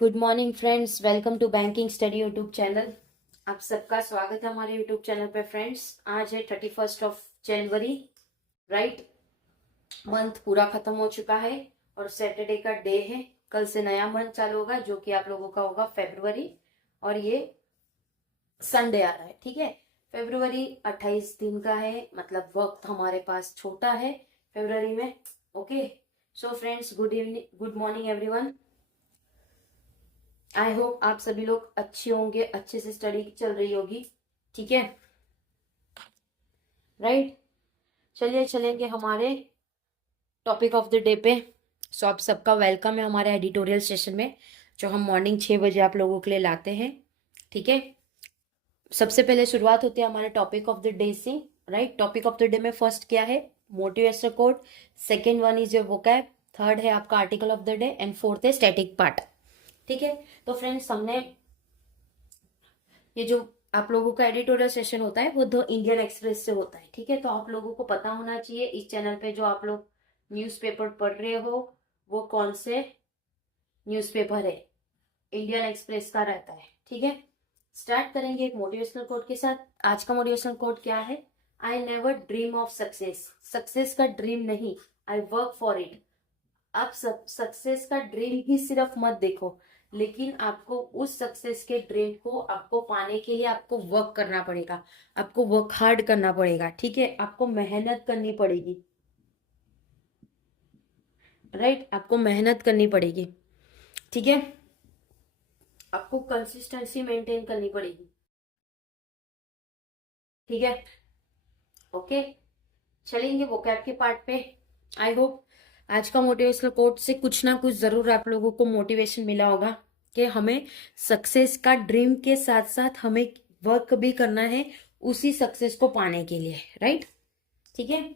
Good morning friends, welcome to banking study YouTube channel. आप सबका स्वागत है हमारे यूट्यूब चैनल पे। फ्रेंड्स, आज है 31 जनवरी, राइट। मंथ पूरा खत्म हो चुका है और सैटरडे का डे है। कल से नया मंथ चालू होगा जो कि आप लोगों का होगा फेब्रुवरी, और ये संडे आ रहा है। ठीक है, फेब्रुवरी 28 दिन का है, मतलब वक्त हमारे पास छोटा है फेब्रुवरी में। Okay, so friends, good evening, good morning everyone. I hope आप सभी लोग अच्छे होंगे, अच्छे से स्टडी चल रही होगी। ठीक है, राइट। चलिए चलेंगे हमारे टॉपिक ऑफ द डे पे। सो आप सबका वेलकम है हमारे एडिटोरियल सेशन में, जो हम मॉर्निंग 6 बजे आप लोगों के लिए लाते हैं। ठीक है, सबसे पहले शुरुआत होती है हमारे टॉपिक ऑफ द डे से, right. Topic of the day में फर्स्ट क्या है? Motivational quote. Second one is your vocab. Third है आपका article of the day, and fourth है स्टैटिक पार्ट। ठीक है, तो फ्रेंड्स, हमने ये जो आप लोगों का एडिटोरियल सेशन होता है वो द इंडियन एक्सप्रेस से होता है। ठीक है, तो आप लोगों को पता होना चाहिए इस चैनल पे जो आप लोग न्यूज़पेपर पढ़ रहे हो वो कौन से न्यूज़पेपर है। इंडियन एक्सप्रेस का रहता है। ठीक है, स्टार्ट करेंगे एक मोटिवेशनल कोट के साथ। आज का मोटिवेशनल कोट क्या है? I never dream of success. Success का ड्रीम नहीं, आई वर्क फॉर इट। आप सक्सेस का ड्रीम ही सिर्फ मत देखो, लेकिन आपको उस सक्सेस के ड्रीम को आपको पाने के लिए आपको वर्क करना पड़ेगा, आपको वर्क हार्ड करना पड़ेगा। ठीक है, आपको मेहनत करनी पड़ेगी, राइट। आपको मेहनत करनी पड़ेगी। ठीक है, आपको कंसिस्टेंसी मेंटेन करनी पड़ेगी। ठीक है, ओके। चलेंगे वोकैब के पार्ट पे। आई होप आज का मोटिवेशनल कोट से कुछ ना कुछ जरूर आप लोगों को मोटिवेशन मिला होगा कि हमें सक्सेस का ड्रीम के साथ साथ हमें वर्क भी करना है उसी सक्सेस को पाने के लिए, राइट। ठीक है,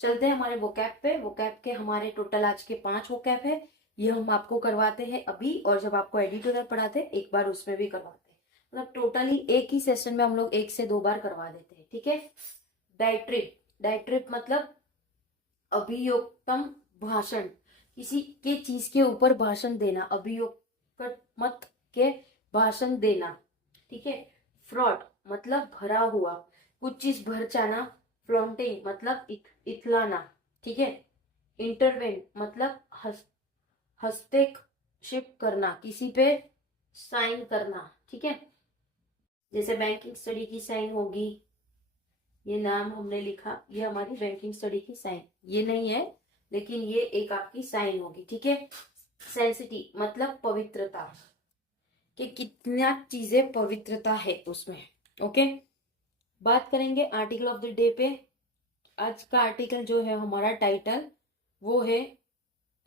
चलते हैं हमारे वोकैब पे। वोकैब के हमारे टोटल आज के 5 वोकैब है। ये हम आपको करवाते हैं अभी, और जब आपको एडिटोरियल पढ़ाते हैं एक बार उसमें भी करवाते हैं। मतलब टोटली एक ही सेशन में हम लोग 1 से 2 बार करवा देते हैं। ठीक है, डायट्रिप। डायट्रिप मतलब अभियोक्तम भाषण, किसी के चीज के ऊपर भाषण देना, अभियोक्तमत के भाषण देना। ठीक है, फ्रॉड मतलब भरा हुआ, कुछ चीज भर जाना। फ्लॉन्टिंग मतलब इथलाना। ठीक है, इंटरवेन मतलब हस्तक्षेप करना, किसी पे साइन करना। ठीक है, जैसे बैंकिंग स्टडी की साइन होगी, ये नाम हमने लिखा, ये हमारी बैंकिंग स्टडी की साइन, ये नहीं है लेकिन ये एक आपकी साइन होगी। ठीक है, सेंसिटी मतलब पवित्रता, कि कितना चीजें पवित्रता है उसमें। ओके, बात करेंगे आर्टिकल ऑफ द डे पे। आज का आर्टिकल जो है हमारा टाइटल वो है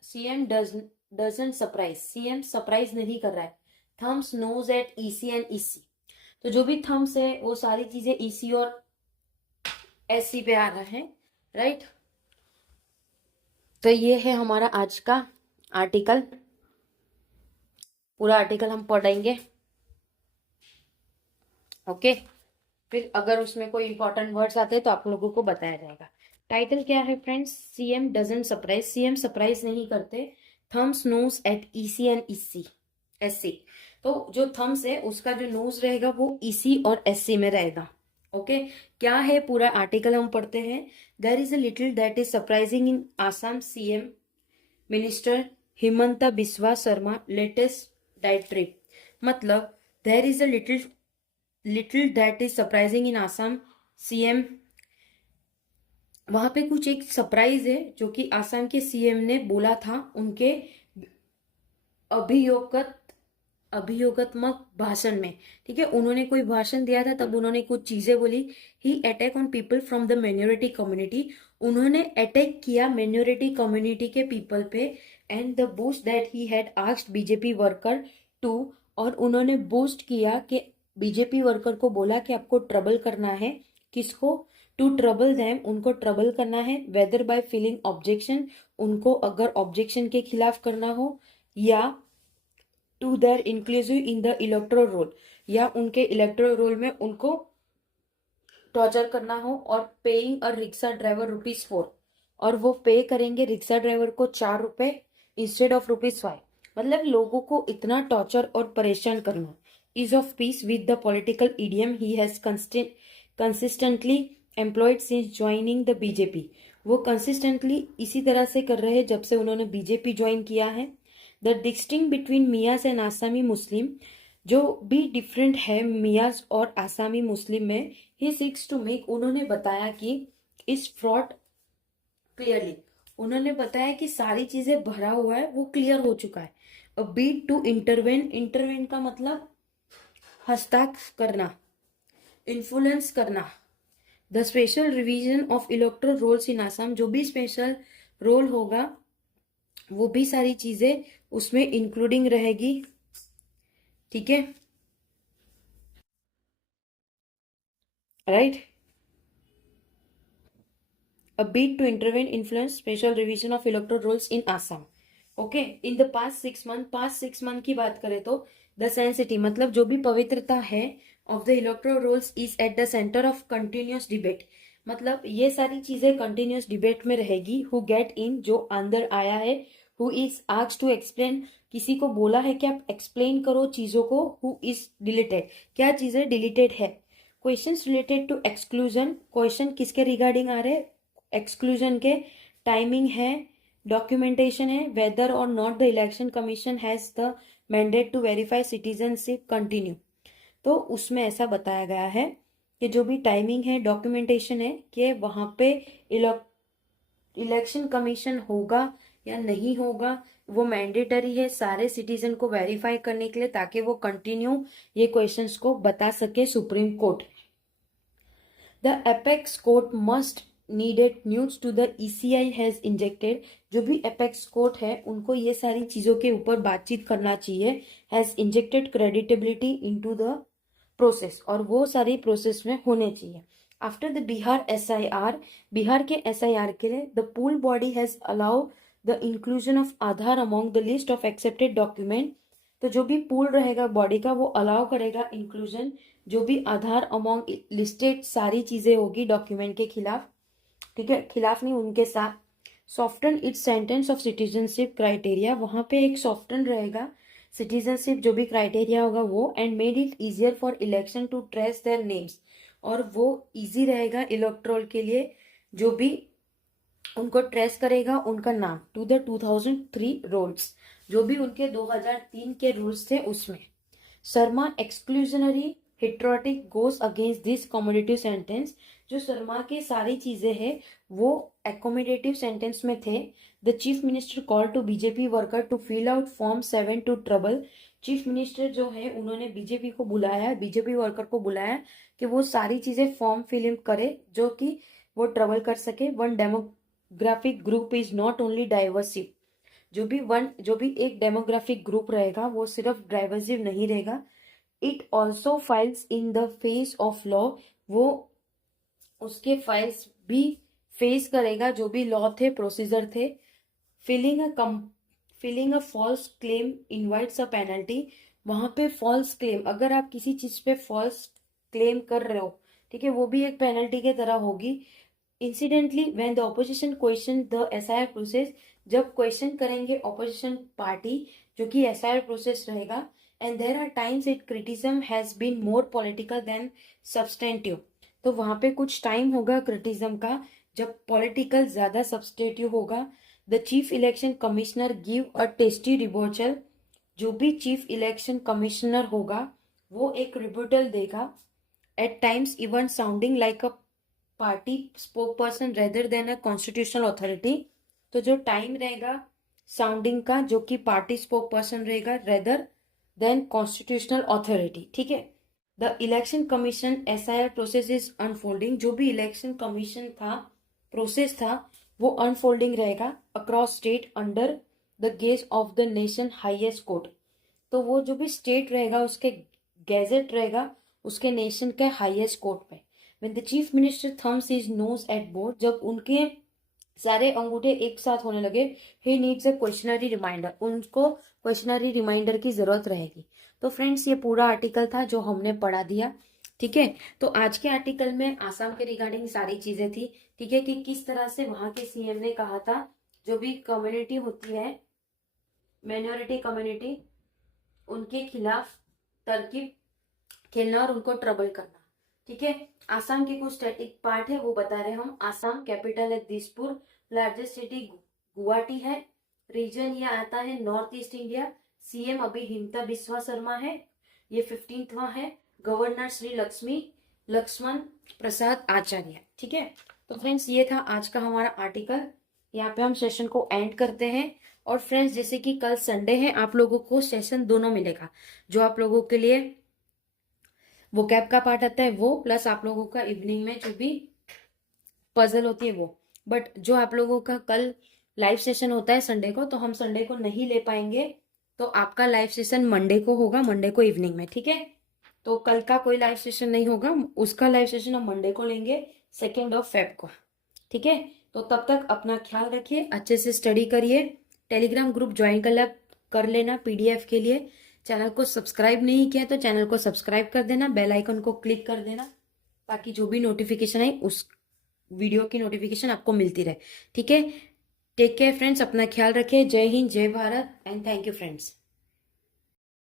CM doesn't surprise. CM surprise नहीं कर रहा है। Thumbs nose at EC and EC. तो जो भी थम्स है वो सारी चीजें ईसी और एससी पे आ रहा है, राइट। तो ये है हमारा आज का आर्टिकल। पूरा आर्टिकल हम पढ़ेंगे। ओके, फिर अगर उसमें कोई इंपॉर्टेंट वर्ड्स आते हैं तो आप लोगों को बताया जाएगा। टाइटल क्या है friends? CM doesn't surprise. CM surprise नहीं करते। Thumbs nose at EC and EC SC. तो जो थम्स है उसका जो नोज रहेगा वो ईसी और एससी में रहेगा। ओके, क्या है पूरा आर्टिकल हम पढ़ते हैं। There is a little that is surprising in Assam CM minister Himanta Biswa Sharma latest diet trip. मतलब there is a little that is surprising in Assam CM. वहां पे कुछ एक सरप्राइज है जो कि आसाम के सीएम ने बोला था उनके अभियोगत अभियोगात्मक भाषण में। ठीक है, उन्होंने कोई भाषण दिया था तब उन्होंने कुछ चीजें बोली। He attack on people from the minority community. उन्होंने अटैक किया माइनॉरिटी कम्युनिटी के पीपल पे। And the boost that he had asked BJP worker to. और उन्होंने बूस्ट किया कि बीजेपी वर्कर को बोला कि आपको ट्रबल करना है। किसको? टू ट्रबल देम, उनको ट्रबल करना है। वेदर बाय फीलिंग ऑब्जेक्शन, उनको अगर ऑब्जेक्शन के खिलाफ करना हो, या to their inclusive in the electoral roll, या उनके इलेक्ट्रोल रोल में उनको टॉर्चर करना हो। और पेइंग अ रिक्शा ड्राइवर ₹4, और वो पे करेंगे रिक्शा ड्राइवर को ₹4 इंस्टेड ऑफ ₹5। मतलब लोगों को इतना टॉर्चर और परेशान करना। Is of peace with the political idiom he has consistently employed since joining the BJP. वो कंसिस्टेंटली इसी तरह से कर रहे हैं जब से उन्होंने बीजेपी ज्वाइन किया है। द डिस्टिंग बिटवीन मियाज एंड आसामी मुस्लिम, जो भी डिफरेंट है मियाज और आसामी मुस्लिम में, ही सीक्स टू मेक, उन्होंने बताया कि इस फ्रॉड क्लियरली, उन्होंने बताया कि सारी चीजें भरा हुआ है, वो क्लियर हो चुका है। A bid to intervene, intervene का मतलब हस्तक्षेप करना, इन्फ्लुएंस करना। The special revision of electoral rolls in Assam, जो भी स्पेशल रोल होगा वो भी सारी चीजें उसमें इंक्लूडिंग रहेगी। ठीक है, right. A bid to intervene influence special revision of electoral rolls in Assam. Okay, in the past six month की बात करें तो द सेंसिटी मतलब जो भी पवित्रता है of the electoral rolls is at the centre of continuous debate. मतलब ये सारी चीजें कंटिन्यूस डिबेट में रहेगी। हु गेट इन, जो अंदर आया है। Who is asked to explain, किसी को बोला है कि आप एक्सप्लेन करो चीजों को। हु इज डिलीटेड, क्या चीजें डिलीटेड है। Questions related to exclusion, question किसके रिगार्डिंग आ रहे हैं, एक्सक्लूजन के। टाइमिंग है, डॉक्यूमेंटेशन है, whether or not the election commission has the mandate to verify citizenship continue. तो उसमें ऐसा बताया गया है कि जो भी टाइमिंग है, डॉक्यूमेंटेशन है कि वहां पे इलेक्शन कमीशन होगा या नहीं होगा, वो मैंडेटरी है सारे सिटीजन को वेरीफाई करने के लिए, ताकि वो कंटिन्यू ये क्वेश्चंस को बता सके supreme court. The apex court must needed news to the ECI has injected, जो भी एपेक्स कोर्ट है उनको ये सारी चीजों के ऊपर बातचीत करना चाहिए। Has injected creditability into the process, और वो सारी प्रोसेस में होने चाहिए। After the Bihar SIR, Bihar के एसआईआर के लिए the pool body has allow the inclusion of Aadhaar among the list of accepted document. तो जो भी पूल रहेगा बॉडी का वो अलाउ करेगा इंक्लूजन, जो भी आधार अमॉन्ग लिस्टेड सारी चीजें होगी डॉक्यूमेंट के खिलाफ। ठीक है, खिलाफ नहीं, उनके साथ। Soften it's sentence of citizenship criteria, वहां पे एक सॉफ्टन रहेगा सिटीजनशिप जो भी क्राइटेरिया होगा वो। And made it easier for election to trace their names, और वो इजी रहेगा इलेक्ट्रोल के लिए, जो भी उनको ट्रेस करेगा उनका नाम टू द 2003 रूल्स, जो भी उनके 2003 के रूल्स थे उसमें। Sharma exclusionary rhetoric goes against this accommodative sentence, जो शर्मा के सारी चीजें हैं वो एकोमोडेटिव सेंटेंस में थे। The chief minister call to BJP worker to fill out form 7 to trouble, chief minister जो है उन्होंने बीजेपी को बुलाया, बीजेपी वर्कर को बुलाया कि वो सारी चीजें फॉर्म फिल इन करे जो कि वो ट्रबल कर सके। One demographic group is not only divisive, जो भी एक डेमोग्राफिक ग्रुप रहेगा वो सिर्फ डाइवर्सिव नहीं रहेगा। It also files in the face of law, वो उसके फाइल्स भी फेस करेगा जो भी लॉ थे, प्रोसीजर थे। Filling a false claim invites a penalty, वहां पे फॉल्स क्लेम, अगर आप किसी चीज पे फॉल्स क्लेम कर रहे हो, ठीक है, वो भी एक पेनल्टी के तरह होगी। Incidentally when the opposition question the SIR process, जब क्वेश्चन करेंगे ऑपोजिशन पार्टी जो कि एसआईआर प्रोसेस रहेगा। And there are times it criticism has been more political than substantive, तो वहां पे कुछ टाइम होगा क्रिटिज्म का जब पॉलिटिकल ज्यादा सब्सटेंटिव होगा। The chief election commissioner give a testy rebuttal, जो भी चीफ इलेक्शन कमिश्नर होगा वो एक रिबोटल देगा। At times even sounding like a party spokesperson rather than a constitutional authority, तो जो टाइम रहेगा साउंडिंग का जो कि पार्टी स्पोक पर्सन रहेगा रेदर देन कॉन्स्टिट्यूशनल अथॉरिटी। ठीक है, the election commission SIR process is unfolding, जो भी इलेक्शन कमीशन था प्रोसेस था वो अनफोल्डिंग रहेगा across state under the gauge of the nation highest court, तो वो जो भी स्टेट रहेगा उसके गैजेट रहेगा उसके नेशन के हाईएस्ट कोर्ट पे। When the chief minister thumbs his nose at board, जब उनके सारे अंगूठे एक साथ होने लगे, he needs a questionnaire reminder, उनको क्वेश्चनरी रिमाइंडर की जरूरत रहेगी। तो फ्रेंड्स ये पूरा आर्टिकल था जो हमने पढ़ा दिया। ठीक है, तो आज के आर्टिकल में आसाम के रिगार्डिंग सारी चीजें थी। ठीक है, कि किस तरह से वहां के सीएम ने कहा था जो भी कम्युनिटी होती है माइनॉरिटी कम्युनिटी, उनके खिलाफ तरकीब खेलना और उनको ट्रबल करना। ठीक है, आसाम के कुछ स्टैटिक पार्ट है वो बता रहे हम। आसाम कैपिटल है दिसपुर, लार्जेस्ट सिटी गुवाहाटी है, रीजन ये आता है नॉर्थ ईस्ट इंडिया, सीएम अभी हिमंता बिस्वा शर्मा है, ये 15वां है, गवर्नर श्री लक्ष्मण प्रसाद आचार्य। ठीक है, तो फ्रेंड्स ये था आज का हमारा आर्टिकल। यहाँ पे हम सेशन को एंड करते हैं। और फ्रेंड्स जैसे कि कल संडे है, आप लोगों को सेशन दोनों मिलेगा, जो आप लोगों के लिए वो कैब का पार्ट आता है वो, प्लस आप लोगों का इवनिंग में जो भी पजल होती है वो। बट जो आप लोगों का कल लाइव सेशन होता है संडे को, तो हम संडे को नहीं ले पाएंगे, तो आपका लाइव सेशन मंडे को होगा, मंडे को इवनिंग में। ठीक है, तो कल का कोई लाइव सेशन नहीं होगा, उसका लाइव सेशन हम मंडे को लेंगे 2 फेब को। ठीक है, तो तब तक अपना ख्याल रखिए, अच्छे से स्टडी करिए, टेलीग्राम ग्रुप ज्वाइन कर लेना पीडीएफ के लिए। चैनल को सब्सक्राइब नहीं किया तो चैनल को सब्सक्राइब कर देना, बेल आइकन को क्लिक कर देना, ताकि जो भी नोटिफिकेशन आई उस वीडियो की नोटिफिकेशन आपको मिलती रहे। ठीक है, टेक केयर फ्रेंड्स, अपना ख्याल रखिए। जय हिंद, जय Bharat and thank you friends.